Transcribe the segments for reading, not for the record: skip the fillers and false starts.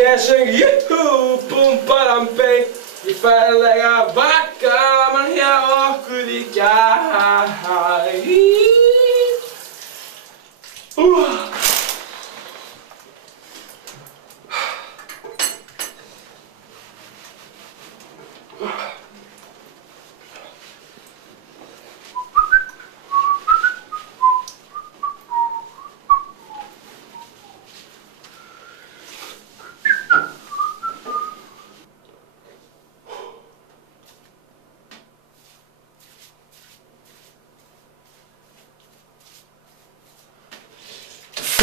Ég söng juhu, búm, baram, bey. Ég ferlega var gaman hjá okkur í gær.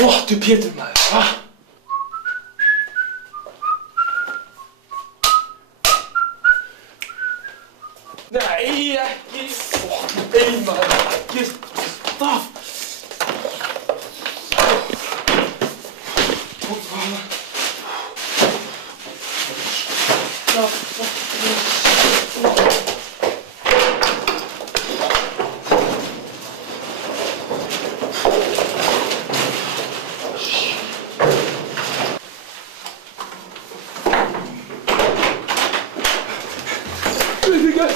Flottur Pétur maður, hva? Nei, ekki flottur bein maður, ekki staf.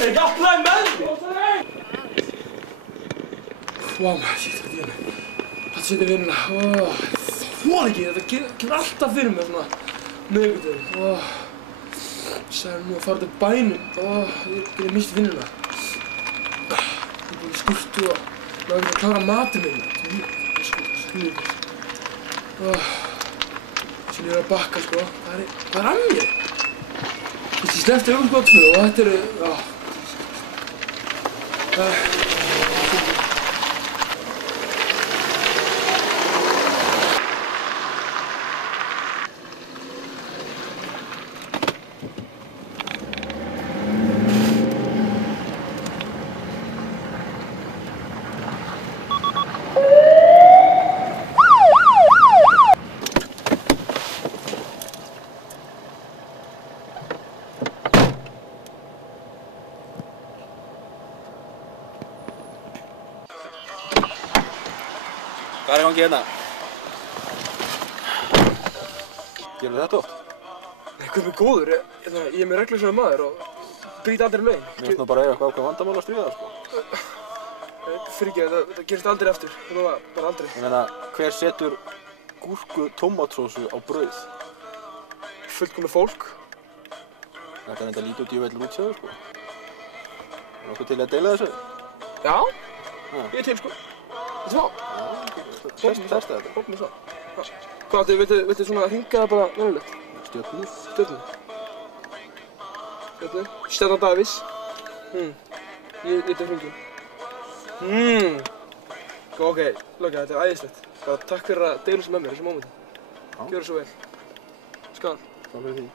Ég aflaði með þig! Vá maður, shit, þetta er vinna. Þetta setja vinnuna. Þóla ekki, þetta kemur alltaf fyrir mig svona miðvikudaginn. Sæði nú að fara til bænum. Ég geti mist vinnuna. Ég er búinn í skurtu og náðu ekki að klára matinn minn. Sem ég er að bakka, sko. Hvað er að mér? Ég sleppti auðvitað tvö og þetta eru, Hvað er í gangi hérna? Gerðu þetta oft? Nei, hvað er mér góður? Ég er með reglusömu maður og brýt aldrei lögin. Mér finnst nú bara eiga eitthvað vandamál að stríða, sko. Fyrirgeðu, þetta gerist aldrei aftur. Þetta var bara aldrei. Ég meina, hver setur gúrku tómatsósu á brauð? Fullkomið fólk. Þetta er enda lítið út í velum útsjáðu, sko. Er nokkuð til að deila þessu? Já, ég er til, sko. Þetta var? Testa þetta. Hópum við svo. Hvað áttu, viltu svona hringa það bara venjulegt? Stjörnu. Stjörnu. Stjarnan Davís. Ég lítið hringin. Ok, Loki, þetta er æðislegt. Bara takk fyrir að deila þessu með mér, þessu mómenti. Gjörðu svo vel. Skál. Skál fyrir því.